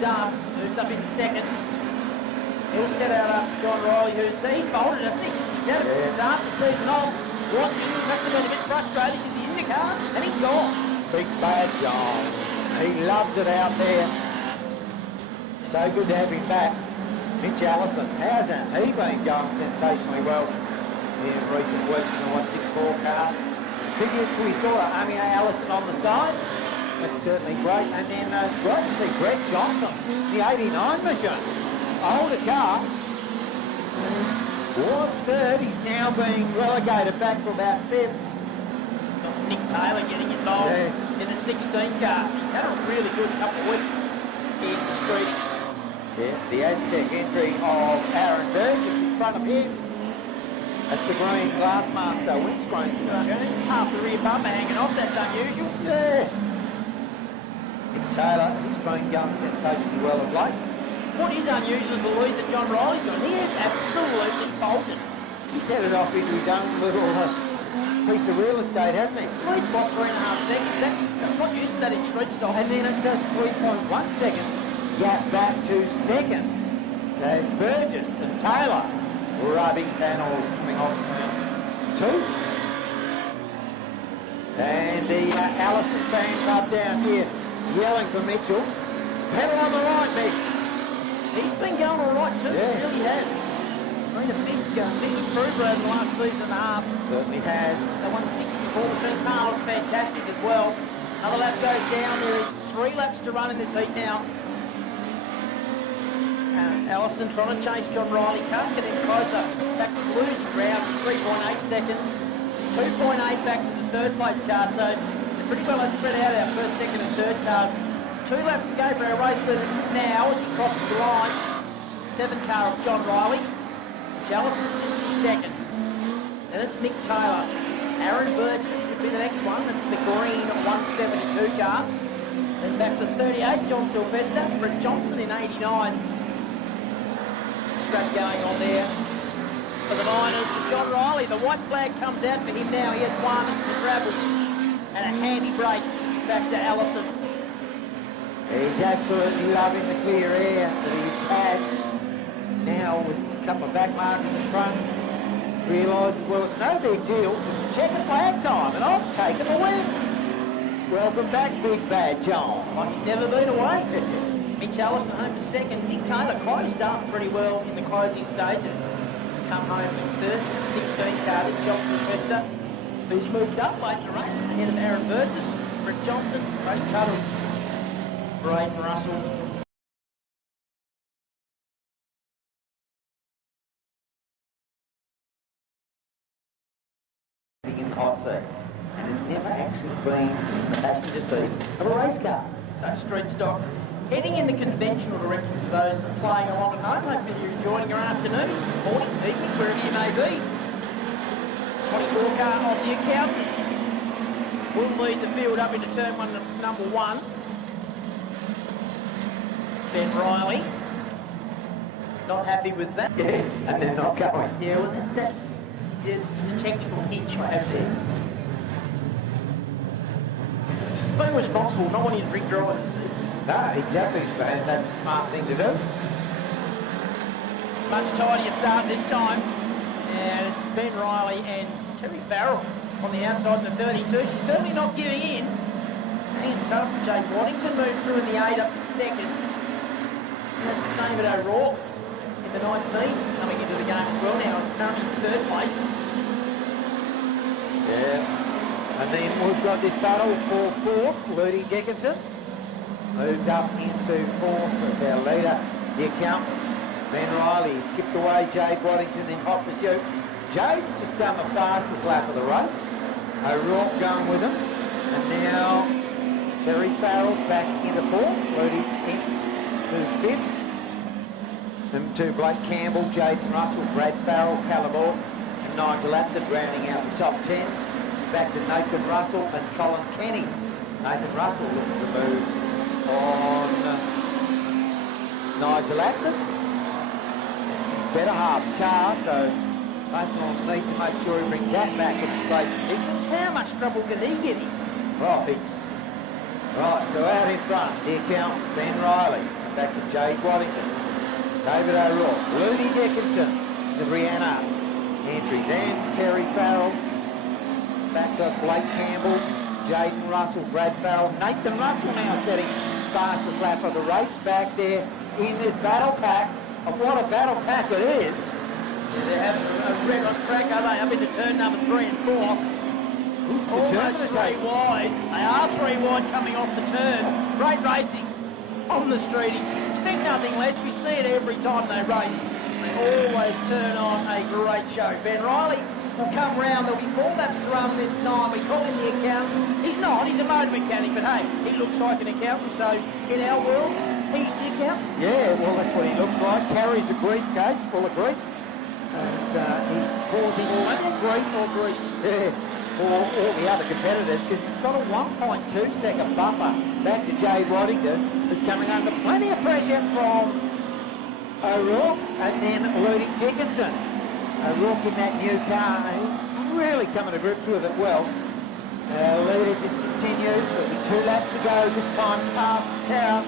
Dunn moves up into second. He'll set out after John Riley, who's he's bolted, hasn't he? He's had a start the season off. Watching, he must have been a bit frustrated because he's in the car and he's gone. Big bad John. He loves it out there. So good to have him back. Mitch Allison, hasn't he been going sensationally well in recent weeks in the 164 car? Tribute to his daughter, Amia Allison on the side. That's certainly great. And then great to see Brett Johnson, the 89 machine. Older car. Was third, he's now being relegated back to about fifth. Nick Taylor getting involved in the 16 car. He had a really good couple of weeks in the streets. Yeah, the Aztec entry of Aaron Burgess in front of him. That's the green Glassmaster windscreen machine. Half the rear bumper hanging off, that's unusual. Yeah. Nick Taylor, he's been going sensationally well of late. What is unusual is the lead that John Riley's got. He has absolutely bolted. He's headed off into his own little piece of real estate, hasn't he? Lead by 3.5 seconds. That's not used to that in street stocks. And then it's a 3.1 second gap back to second. There's Burgess and Taylor rubbing panels coming off turn 2. And the Allison fan club down here yelling for Mitchell. Pedal on the right, Mitch. He's been going all right too, yeah. He really has. Been a big improver over the last season and a half. Certainly has. The 164 car looks fantastic as well. Another lap goes down. There is 3 laps to run in this heat now. Allison trying to chase John Riley, can't get in closer. Back to losing ground, 3.8 seconds. It's 2.8 back to the third place car, so they're pretty well spread out our first, second and third cars. 2 laps to go for our race leader now as he crosses the line. 7 car of John Riley. Allison sits in second. Then it's Nick Taylor. Aaron Burgess would be the next one. That's the green 172 car. Then back to 38, John Sylvester. Brett Johnson in 89. Scrap going on there for the Miners. For John Riley, the white flag comes out for him now. He has one to travel. And a handy break back to Allison. He's absolutely loving the clear air that he's had. Now with a couple of back markers in front, realises, well, it's no big deal. Just checker flag time, and I've taken the win. Welcome back, Big Bad John. Like he's never been away. Mitch Allison home for second. Nick Taylor closed up pretty well in the closing stages. Come home for third, 16 car. This John Sylvester, who's moved up late in the race, ahead of Aaron Burgess, Brett Johnson, Ray Tuttle. Braden Russell. In concert, and has never actually been in the passenger seat of a race car. So street stocks. Heading in the conventional direction for those playing along at home. Hopefully you're enjoying your afternoon, morning, evening, wherever you may be. 24 car of the accountant will lead the field up into turn 1, number 1. Ben Riley, not happy with that. Yeah, and they're not going. Yeah, well, that's just a technical hitch I have there. Being responsible, not wanting to drink driving the seat. No, exactly, and that's a smart thing to do. Much tidier start this time, and it's Ben Riley and Terry Farrell on the outside in the 32. She's certainly not giving in. Hanging tough. Jake Waddington moves through in the 8 up to second. That's David O'Rourke in the 19, coming into the game as well now, currently third place. Yeah, and then we've got this battle for fourth. Ludi Dickinson moves up into fourth as our leader, the accountant. Ben Riley skipped away Jade Waddington in hot pursuit. Jade's just done the fastest lap of the race. O'Rourke going with him. And now Terry Farrell back into fourth. Ludi into fifth. And to Blake Campbell, Jaden Russell, Brad Farrell, Calabor, and Nigel Apted rounding out the top 10. Back to Nathan Russell and Colin Kenny. Nathan Russell looking to move on Nigel Apted. Better half car, so both will need to make sure he brings that back in straight position. How much trouble could he get in? Oh, heaps. Right, so out in front, the accountant, Ben Riley. Back to Jade Waddington. David O'Rourke. Looney Dickinson to Brianna Entry. Then Terry Farrell. Back to Blake Campbell. Jaden Russell, Brad Farrell. Nathan Russell now setting fastest lap of the race back there in this battle pack. And what a battle pack it is. Yeah, they're having a red on track, are they? Up into turn number 3 and 4. Almost 3 wide. They are 3 wide coming off the turn. Great racing on the street. Expect nothing less. We see it every time they race. They always turn on a great show. Ben Riley will come round. There'll be 4 laps to run this time. We call him the accountant. He's not. He's a motor mechanic, but hey, he looks like an accountant. So in our world, he's the accountant. Yeah, well, that's what he looks like. Carries a briefcase full of grief. As he's causing all grief. Yeah. For all the other competitors, because he's got a 1.2 second buffer back to Jade Waddington, who's coming under plenty of pressure from O'Rourke and then Looney Dickinson. O'Rourke in that new car, he's really coming to grips with it well. Leader just continues, there'll be 2 laps to go, this time past the tower.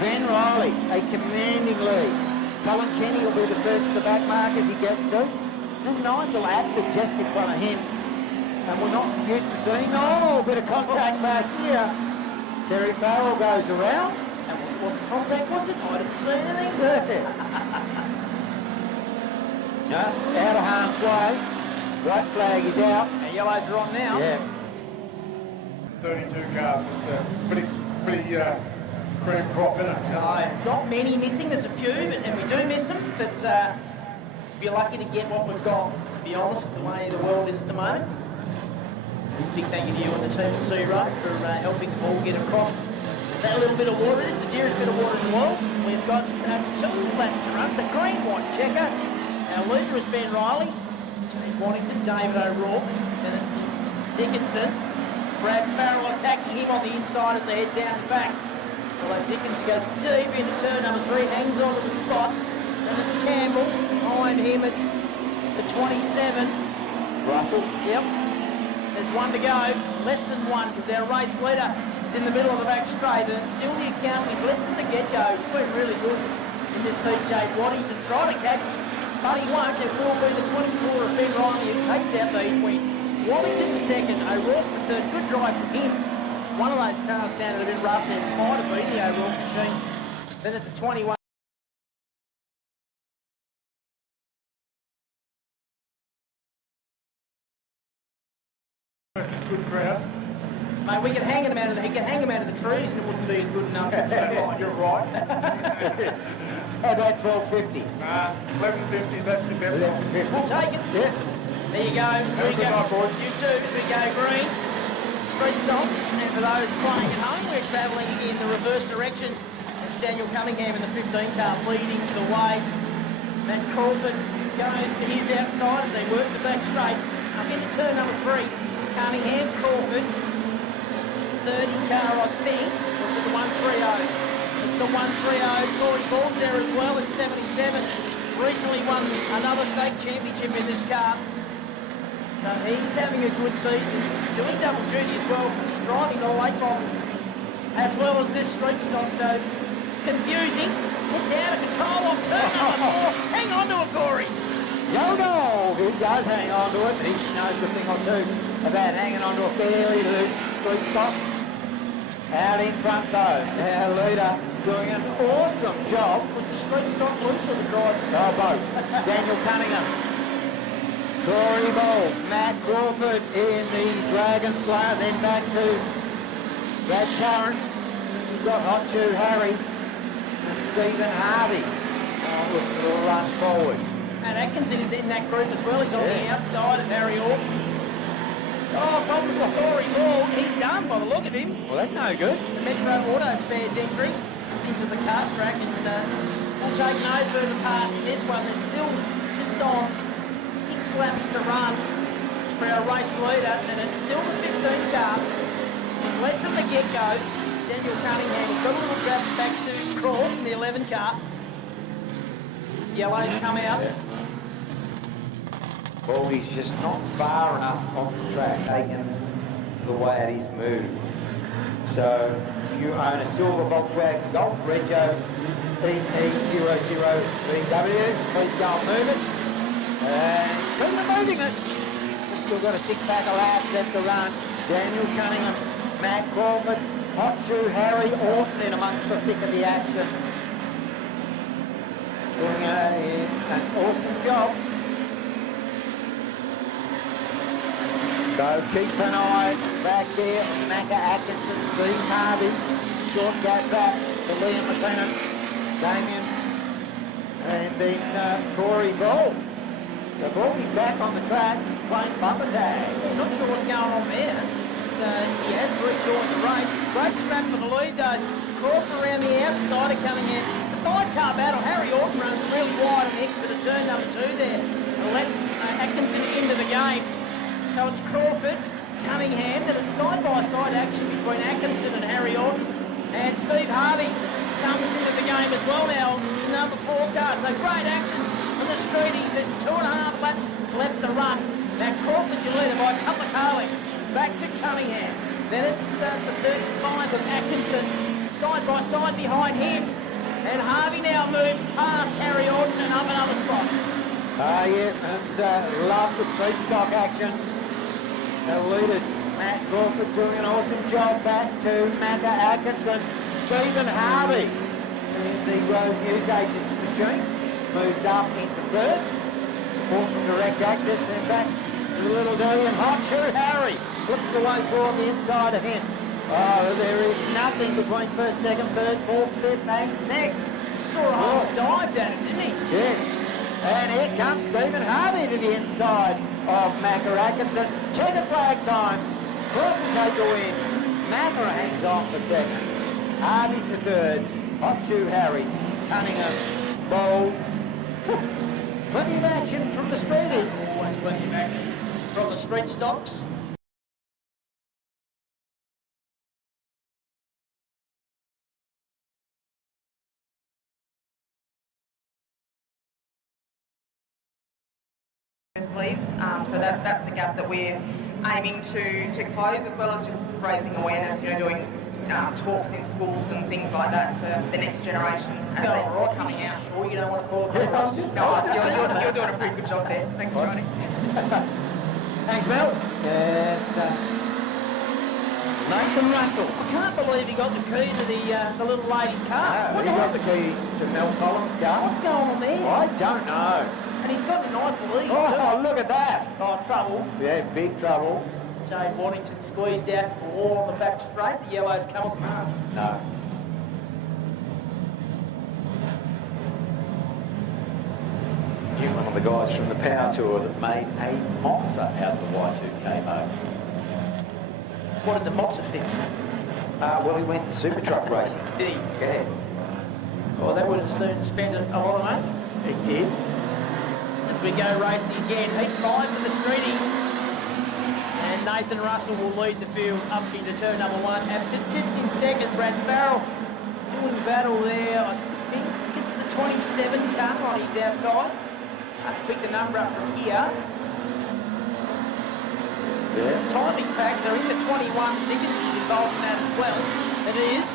Ben Riley, a commanding lead. Colin Kenny will be the first to the back mark as he gets to. Then Nigel Apted just in front of him. And we're not used to seeing, a bit of contact back here. Terry Farrell goes around. And what contact was it? I didn't see anything there. No, out of harm's way. White flag is out. And yellows are on now. Yeah. 32 cars. It's a pretty cream crop, isn't it? It's not many missing. There's a few, and we do miss them. But we're lucky to get what we've got. To be honest, the way the world is at the moment. Big thank you to you and the team at SEAROAD for helping the ball get across that little bit of water. It is the dearest bit of water in the world. We've got 2 laps to run. It's a green-white checker. Our leader is Ben Riley, Jade Waddington, David O'Rourke. Then it's Dickinson. Brad Farrell attacking him on the inside as they head down the back. Although Dickinson goes deep into turn number 3, hangs on to the spot. Then it's Campbell. Behind him it's the 27. Russell. Yep. There's 1 to go, less than 1, because our race leader is in the middle of the back straight, and it's still the accountant. He's left from the get-go. He's been really good in this seat. Jade Waddington trying to catch him, but he won't. It will be the 24 of Ben Riley who takes out the East Wing. Waddington the second, O'Rourke the third. Good drive from him. One of those cars sounded a bit rough there. Might have been the O'Rourke machine. Then it's a 21. It's a good crowd. Mate, we can hang him out of the trees and it wouldn't be as good enough. You're right. How about 12.50? 11.50, that's been better. 11.50. We'll take it. Yeah. There you go. As we Good go, night, boys. you too, as we go green. Street stops, and for those playing at home, we're travelling in the reverse direction. It's Daniel Cunningham in the 15 car leading the way. Matt Crawford goes to his outside as they work the back straight. Up into turn number 3. Cunningham, Crawford. It's the 30 car, I think. Or is it the 130? It's the 130. Corey Ball's there as well in 77. Recently won another state championship in this car. So he's having a good season. Doing double duty as well. He's driving the late bomb as well as this street stock. So confusing. It's out of control off turn number 4. Hang on to it, Corey. Yodo, he does hang on to it. He knows a thing or two about hanging on to a fairly loose street stop. Out in front though, our leader doing an awesome job. Was the street stop loose or the drive? Oh, both. Daniel Cunningham. Corey Ball, Matt Crawford in the Dragon Slayer, then back to Brad Curran. You've got Hot Shoe Harry and Stephen Harvey. Looking to run forward. And Atkinson is in that group as well. He's on the outside of Harry Orr. Oh, problems for Corey Ball. He's done by the look of him. Well, that's no good. The Metro Auto spares entry into the kart track, and we'll take no further part in this one. There's still just on 6 laps to run for our race leader, and it's still the 15 car. He's led from the get-go. Daniel Cunningham, he's got a little grab back to Crawl from the 11 car. Yellows come out. Well, he's just not far enough on the track, taken the way it is moved. So if you own a silver Volkswagen Golf, Rego EE00VW, please go and move it. And speaking of moving it, we've still got a 6-pack of laps left to run. Daniel Cunningham, Matt Crawford, Hot Shoe Harry Orton in amongst the thick of the action. Doing an awesome job. So keep an eye back there. Macca Atkinson, Steve Harvey, short gap back to Liam McLennan, Damien, and then Corey Ball. So Ball be back on the track playing bumper tag. Not sure what's going on there. He has rejoined the race. Great scrap for the lead though. Crawford around the outside are coming in. It's a 5-car battle. Harry Orton runs really wide on the exit of turn number 2 there. And lets Atkinson into the game. So it's Crawford, Cunningham, and it's side-by-side action between Atkinson and Harry Orton. And Steve Harvey comes into the game as well now, number 4 car. So great action on the streeties. There's 2.5 laps left to run. Now Crawford, you lead by a couple of car lengths. Back to Cunningham. Then it's the 35 of Atkinson, side-by-side behind him. And Harvey now moves past Harry Orton and up another spot. Yeah, and love the street stock action. Eluded Matt Crawford doing an awesome job. Back to Macca Atkinson. Stephen Harvey in the Rose Newsagents machine moves up into 3rd. Support from direct access, then back to the little Dilly and Hot Shoe Harry looking away toward the inside of him. Oh, there is nothing between 1st, 2nd, 3rd, 4th, 5th and 6th. Saw a whole dive at it, didn't he? Yes. And here comes Stephen Harvey to the inside of Macca Atkinson. Checker flag time. Crawford take the win. Macca hangs on for 2nd. Harvey for 3rd. Hot Shoe Harry. Cunningham. Bold. Plenty of action from the streeters. Always plenty of action from the street stocks. Leave. So that's the gap that we're aiming to close, as well as just raising awareness, doing talks in schools and things like that to the next generation as they're coming out. Or you don't want to call it. You're doing a pretty good job there. Thanks, Johnny. Thanks, Mel. Yes. Nathan Russell. I can't believe he got the key to the little lady's car. He got the keys to Mel Collins' car. What's going on there? I don't know. And he's got a nice lead. Oh, look at that. Oh, trouble. Yeah, big trouble. Jade Waddington squeezed out the wall on the back straight. The yellows come pass. No. You're one of the guys from the Power Tour that made a Monza out of the Y2K mode. What did the Monza fix? Well, he went super truck racing. Did he? Yeah. Well, that would have soon spent a lot of money. It did. As we go racing again, heat 5 for the streeties. And Nathan Russell will lead the field up into turn number 1. It sits in 2nd. Brad Farrell doing battle there. I think it's the 27 car on his outside. Pick the number up from here. Yeah. Timing factor in the 21. Dickinson's involved in that as well. It is.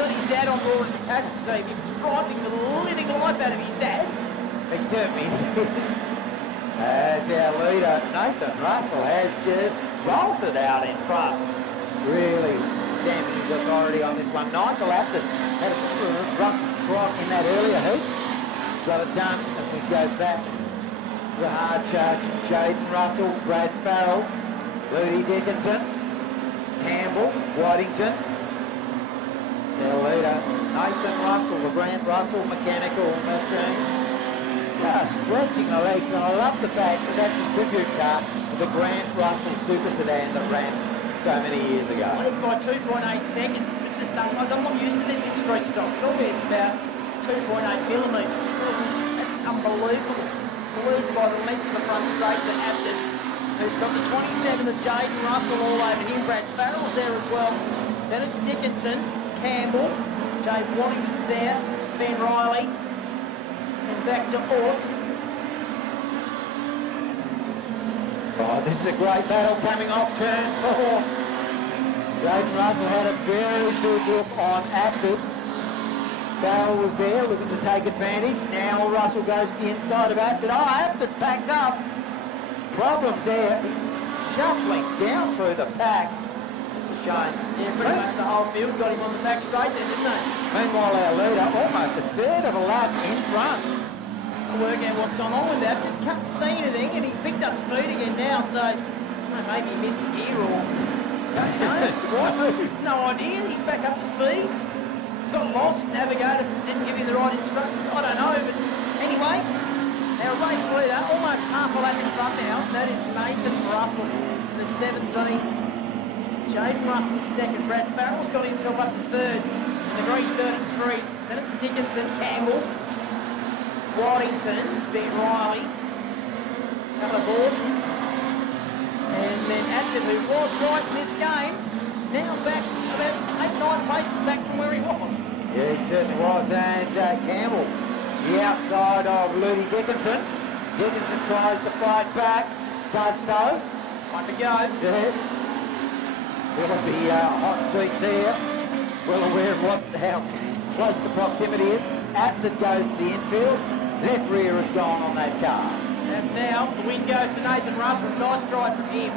Got his dad on board as a passenger. He's frightening the living life out of his dad. He certainly is. As our leader, Nathan Russell, has just bolted out in front. Really stamping his authority on this one. Nigel Apton had a rough trot in that earlier heat. Got it done, and we go back to the hard charge. Jaden Russell, Brad Farrell, Ludi Dickinson, Campbell, Waddington. Our leader, Nathan Russell, the Grant Russell Mechanical Machine. Stretching the legs, and I love the fact that that's a tribute car to the Grant Russell Super Sedan that ran so many years ago. Led by 2.8 seconds. It's just I'm not used to this in street stock. Normally it's about 2.8 millimetres. That's unbelievable. Leads by the length of the front straight to Apton, who's got the 27 of Jaden Russell all over him. Brad Farrell's there as well. Then it's Dickinson, Campbell, Jade Waddington's there, Ben Riley, and back to Orth. Oh, this is a great battle coming off turn 4. Jaden Russell had a very good look on Active. Barrel was there looking to take advantage. Now Russell goes to the inside of Active. Oh, Active's packed up. Problems there. Shuffling down through the pack. It's a shame. Yeah, pretty much the whole field got him on the back straight there, didn't they? Meanwhile, our leader almost a third of a lap in front. I'll work out what's gone on with that. Can't see anything, and he's picked up speed again now, so maybe he missed a gear or don't know. What? No idea. He's back up to speed. Got lost. Navigator didn't give him the right instructions. I don't know, but anyway, our race leader almost half a lap in front now. That is Nathan Russell, the 17. Jaden Russell second. Brad Farrell's got himself up to third. The green 33. Then it's Dickinson, Campbell, Waddington, Ben Riley, coming aboard. And then Active, who was right in this game, now back about 8-9 places back from where he was. Yeah, he certainly was. And Campbell, the outside of Ludi Dickinson. Dickinson tries to fight back, does so. Time to go. Yeah. Will be hot seat there. Well aware of how close the proximity is. Apted goes to the infield. Left rear has gone on that car. And now the win goes to Nathan Russell. Nice drive from him.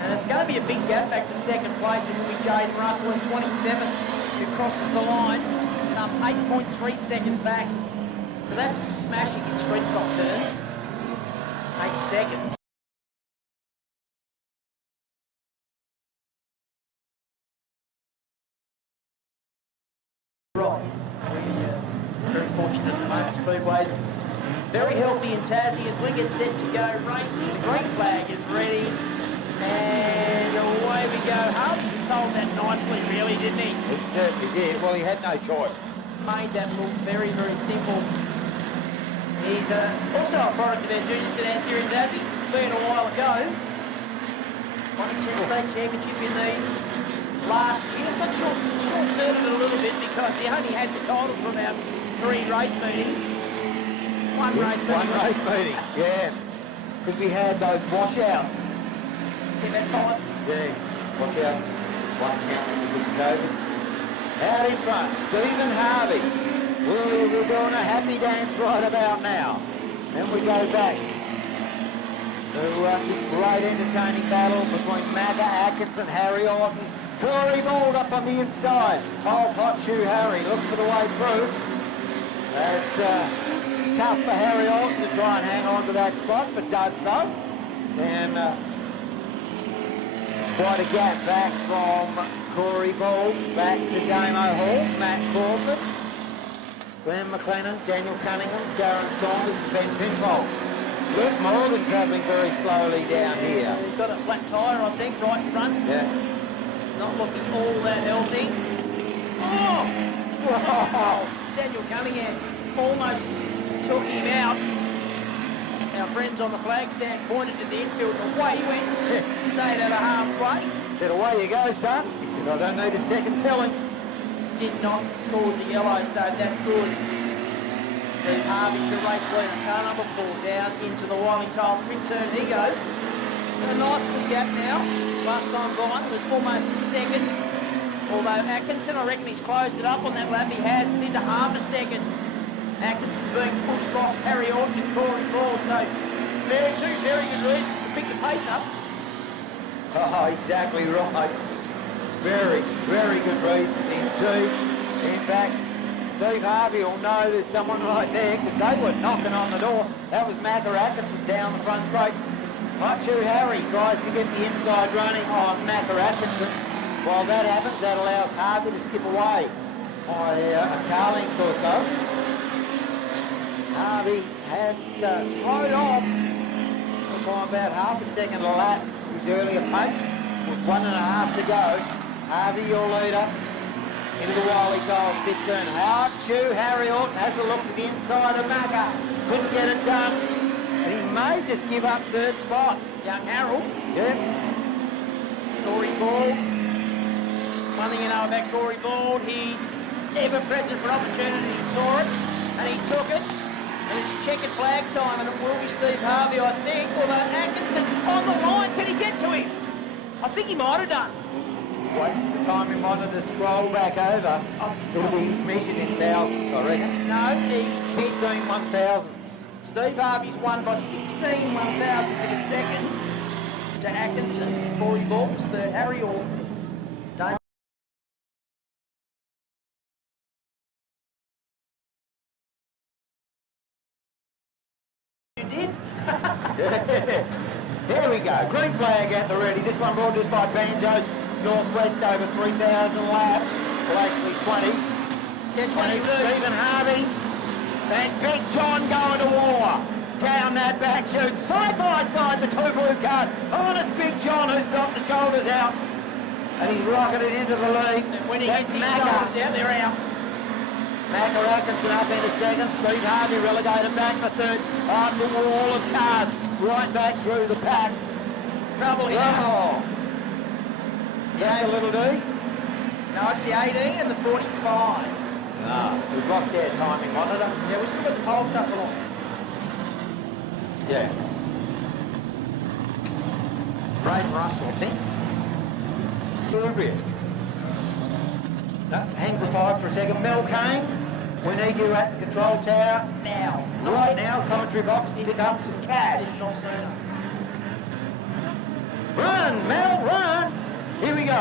And it's going to be a big gap back to second place. It will be Jaden Russell in 27th who crosses the line. Some 8.3 seconds back. So that's smashing in street stop terms. 8 seconds. Right. We're very fortunate at the moment. Speedway's very healthy in Tassie as we get set to go racing. The green flag is ready. And away we go. Harvey controlled that nicely, really, didn't he? He certainly did. Well, he had no choice. He's made that look very, very simple. He's also a product of our junior sedans here in Tassie. Been a while ago. Won a 10 state championship in these last year. Got short-circuited a little bit because he only had the title for about 3 race meetings. One race meeting, yeah. Because we had those washouts. Yeah, that's right. Yeah, washouts. One count because of COVID. Out in front, Stephen Harvey. We're doing a happy dance right about now. Then we go back to this great entertaining battle between Magga Atkinson, Harry Orton, Corey Bald up on the inside. Old Hot Shoe Harry looks for the way through. That's tough for Harry Orton to try and hang on to that spot, but does so. And quite a gap back from Corey Bald, back to Damo Hall, Matt Crawford, Glenn McLennan, Daniel Cunningham, Darren Saunders, and Ben Pinfold. Luke Morgan travelling very slowly down here. He's got a flat tyre, I think, right in front. Yeah. Not looking all that healthy. Oh! Wow! Daniel Cunningham almost took him out. Our friends on the flag stand pointed to the infield and away he went. Stayed at a halfway. Said, away you go, son. He said, I don't need a second telling. Did not cause a yellow, so that's good. Steve Harvey to race leader, car number 4 down into the Wiley Tiles sprint turn. He goes. A nice little gap now. Last time gone was almost a second. Although Atkinson, I reckon he's closed it up on that lap. He has. It's into half a second. Atkinson's being pushed by Harry Orton and Corey Ball. So two very good reasons to pick the pace up. Oh, exactly right. Very, very good reasons in too. In fact, Steve Harvey will know there's someone right there because they were knocking on the door. That was Magga Atkinson down the front straight. Hot Shoe Harry tries to get the inside running on Magga Atkinson. While that happens, that allows Harvey to skip away by a car length or so. Harvey has slowed off by about half a second a lap. His earlier pace with 1.5 to go. Harvey, your leader, into the Wiley Tiles pit turn. Hot Shoe Harry Orton has a look to the inside of Magga. Couldn't get it done. And he may just give up third spot. Young Harold. Yeah. Corey Ball. One thing you know about Corey Ball, he's ever present for opportunity. He saw it and he took it. And it's checkered flag time, and it will be Steve Harvey, I think. Although Atkinson on the line, can he get to him? I think he might have done. Wait for the timing monitor to scroll back over. It'll be measured in thousands, I reckon. No, 16 1,000s. Steve Harvey's won by 16 1,000ths in a second to Atkinson. Corey Ball's third. Harry Orton. You did? Here we go. Green flag at the ready. This one brought us by Banjo's Northwest over 3,000 laps. Well, actually 20. Yeah, 20. 22. Stephen Harvey. And Big John going to war. Down that back chute. Side by side, the two blue cars. On it's Big John who's got the shoulders out. And he's rocketed into the lead. And when he That's gets his Macca. shoulders out, they're out. Macca Atkinson up into second. Steve Harvey relegated back for third. Oh, it's a wall of cars right back through the pack. Trouble here. Oh. Yeah, a little D. No, it's the 18 and the 45. We've lost our timing monitor. Yeah, we've still got the pole shuffle on. Yeah. Braden Russell, I think. Furious. Hang the fire for a second. Mel Kane, we need you at the control tower. Now. Right now, commentary box to pick up some cash. Not sooner. Run, Mel, run! Here we go.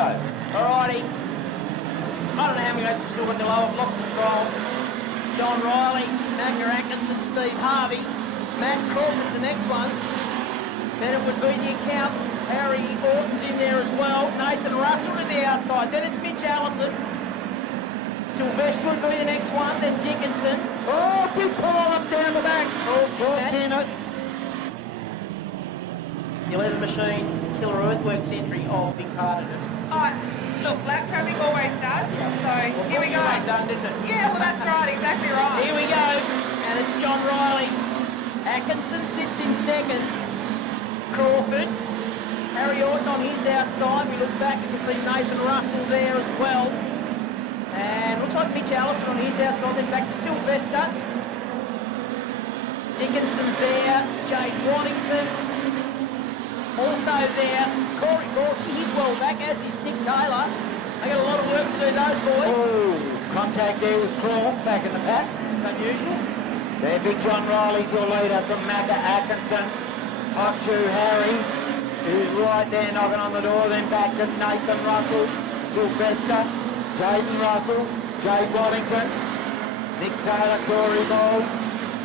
Alrighty. I don't know how many laps we've still got to low. I've lost control. John Riley, Macca Atkinson, Steve Harvey. Matt Crawford's the next one. Then it would be the account. Harry Orton's in there as well. Nathan Russell to the outside. Then it's Mitch Allison. Sylvester would be the next one. Then Dickinson. Oh, big pile up down the back. Matt. In it. The 11 machine, Killer Earthworks entry of Big Hearted. Oh, look, lap traffic always does, so here we go. Done, didn't it? Yeah, well that's right, exactly right. Here we go, and it's John Riley. Atkinson sits in second. Crawford. Harry Orton on his outside. We look back and can see Nathan Russell there as well. And looks like Mitch Allison on his outside, then back to Sylvester. Dickinson's there. Jade Waddington. Also there, Corey Gorky, he's well back, as is Nick Taylor. They got a lot of work to do, those boys. Oh, contact there with Craw back in the pack. It's unusual. There, Big John Riley's your leader from Macca Atkinson. Hot Shoe Harry, who's right there knocking on the door. Then back to Nathan Russell, Sylvester, Jaden Russell, Jade Waddington, Nick Taylor, Corey Ball,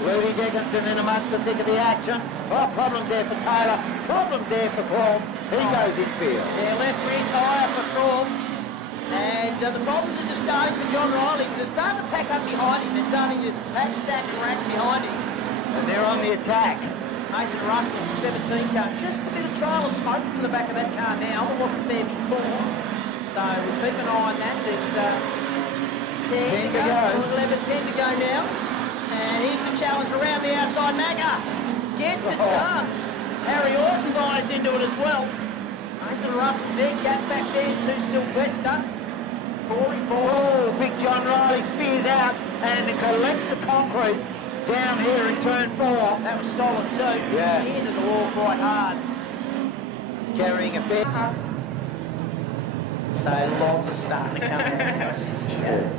Rudy Dickinson in amongst the thick of the action. Oh, problems there for Taylor, problems there for Craw. He goes in field. Yeah, left rear tyre for Craw. And the problems are just starting for John Riley. They're starting to pack up behind him. They're starting to pack, stack, and rack behind him. And they're on the attack. Nathan Russell, 17 car. Just a bit of trail of smoke from the back of that car now. It wasn't there before. So we'll keep an eye on that. There's 10 to go. 11, 10 to go now. And here's the challenge around the outside. Macca gets it done. Harry Orton buys into it as well. Nathan Russell's there. Gap back there to Sylvester. Corey Ball. Oh, Big John Riley spears out and collects the concrete down here in turn 4. That was solid too. Yeah. He into the wall quite hard. Carrying a fair. So Loz is starting to come out now. She's here.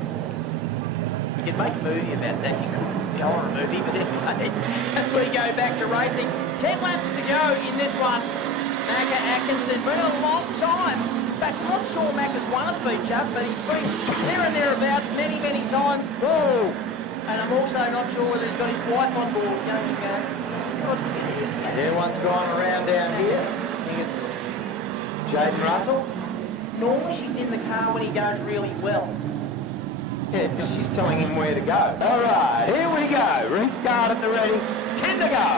You could make a movie about that. You could. The horror movie, but anyway. As we go back to racing. 10 laps to go in this one. Macca Atkinson. Been a long time. In fact, I'm not sure Macca's won a feature, but he's been there and thereabouts many, many times. Whoa! And I'm also not sure whether he's got his wife on board going, Everyone's gone around down here. I think it's Jaden Russell. normally she's in the car when he goes really well. Yeah, because she's telling him where to go. All right, here we go. Restart at the ready. 10 to go.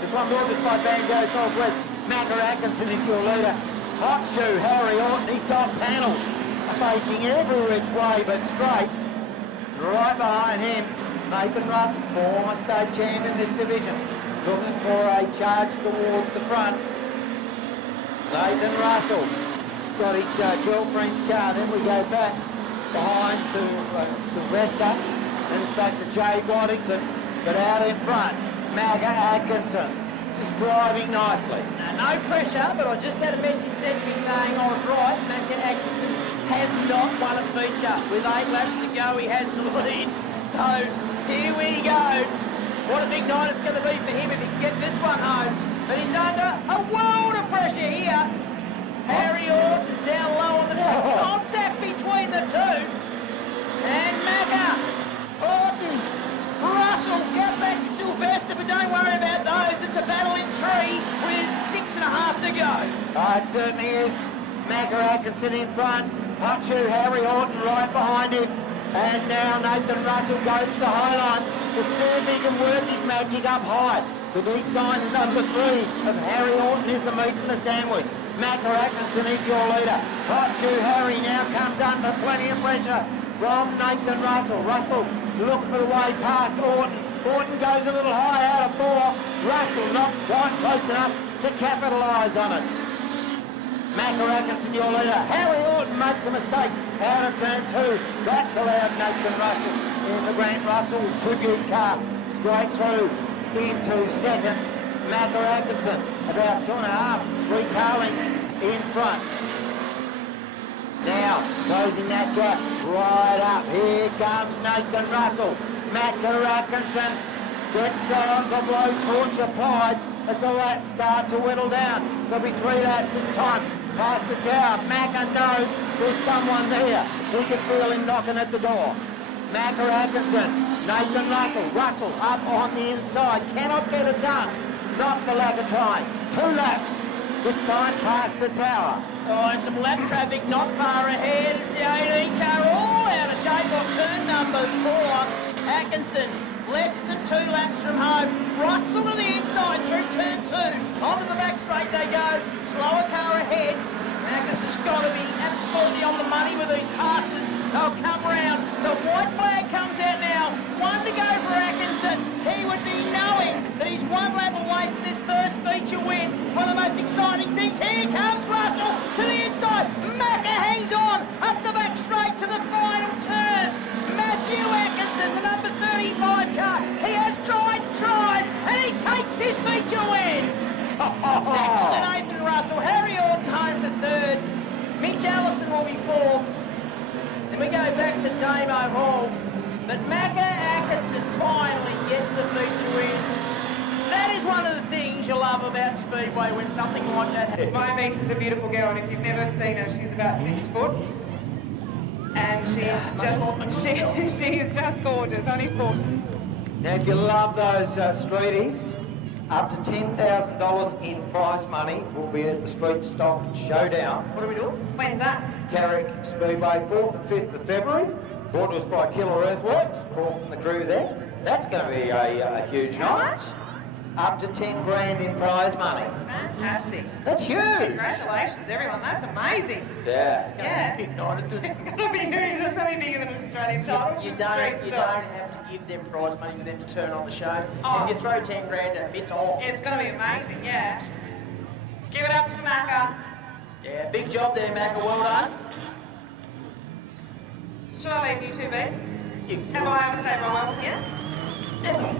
This one brought us by Banjo Southwest. Macca Atkinson is your leader. Hot Shoe Harry Orton. He's got panels facing every which way but straight. Right behind him, Nathan Russell, former state champ in this division, looking for a charge towards the front. Nathan Russell, got his girlfriend's car. Then we go back behind to Sylvester, then it's back to Jay Waddington, but out in front, Macca Atkinson, just driving nicely. No pressure, but I just had a message sent to me saying I was right. Macca Atkinson has not won a feature. With 8 laps to go, he has the lead. So here we go. What a big night it's going to be for him if he can get this one home. But he's under a world of pressure here. Harry Orton down low on the track. Contact between the two. And Macca, Orton, Russell, get back to Sylvester, but don't worry about those. It's a battle in 3 with 6.5 to go. It certainly is. Macca Atkinson in front. Hutchu, Harry Orton right behind him. And now Nathan Russell goes to the high line to see if he can work his magic up high. The D signs number 3 of Harry Orton is the meat and the sandwich. Macca Atkinson is your leader. Hutchu, Harry now comes under plenty of pressure from Nathan Russell. Russell look for the way past Orton. Orton goes a little high out of 4. Russell not quite close enough to capitalise on it. Macca Atkinson, your leader. Harry Orton makes a mistake out of turn 2. That's allowed Nathan Russell in the Grant Russell tribute car straight through into second. Macca Atkinson about 2.5, 3 car lengths in front. Now closing that gap right up. Here comes Nathan Russell. Macca Atkinson gets on the blowtorch applied as the laps start to whittle down. There'll be 3 laps this time. Past the tower. Macca knows there's someone there. He can feel him knocking at the door. Macca Atkinson, Nathan Russell. Russell up on the inside. Cannot get it done. Not for lack of trying. 2 laps. This time past the tower. Oh, and some lap traffic not far ahead. It's the 18 car all out of shape on turn number 4. Atkinson, less than 2 laps from home. Russell to the inside through turn 2. Onto the back straight they go. Slower car ahead. Atkinson's got to be absolutely on the money with these passes. They'll come round. The white flag comes out now. 1 to go for Atkinson. He would be knowing that he's 1 lap away from this first feature win. One of the most exciting things. Here comes Russell to the inside. Macca hangs on up the back straight to the final turns. Matthew Atkinson, the number 35 car. He has tried, and he takes his feature win. Second to Nathan Russell. Harry Orton home for 3rd. Mitch Allison will be 4th. Then we go back to Damo Hall. But Macca Atkinson finally gets a feature win. That is one of the things you love about Speedway when something like that happens. My niece is a beautiful girl, and if you've never seen her, she's about 6 foot. And she's just gorgeous, only 4. Now if you love those streeties, up to $10,000 in prize money will be at the Street Stock Showdown. What are we doing? When's that? Carrick Speedway, 4th and 5th of February. Brought to us by Killer Earthworks, Paul from the crew there. That's going to be a huge How night. much? Up to 10 grand in prize money. Fantastic. That's huge. Congratulations, everyone. That's amazing. Yeah. Yeah. Big night, isn't it? It's going to be huge. It's going to be bigger than an Australian title. You for don't street have stocks. to give them prize money for them to turn on the show. Oh. If you throw 10 grand at them, it's on. It's going to be amazing, yeah. Give it up to Macca. Yeah, big job there, Macca. Well done. Shall I leave you two be? You, Have I overstayed my welcome here? Never.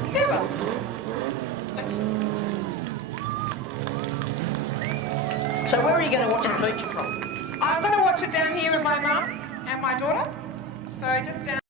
So where are you going to watch the feature from? I'm going to watch it down here with my mum and my daughter. So just down.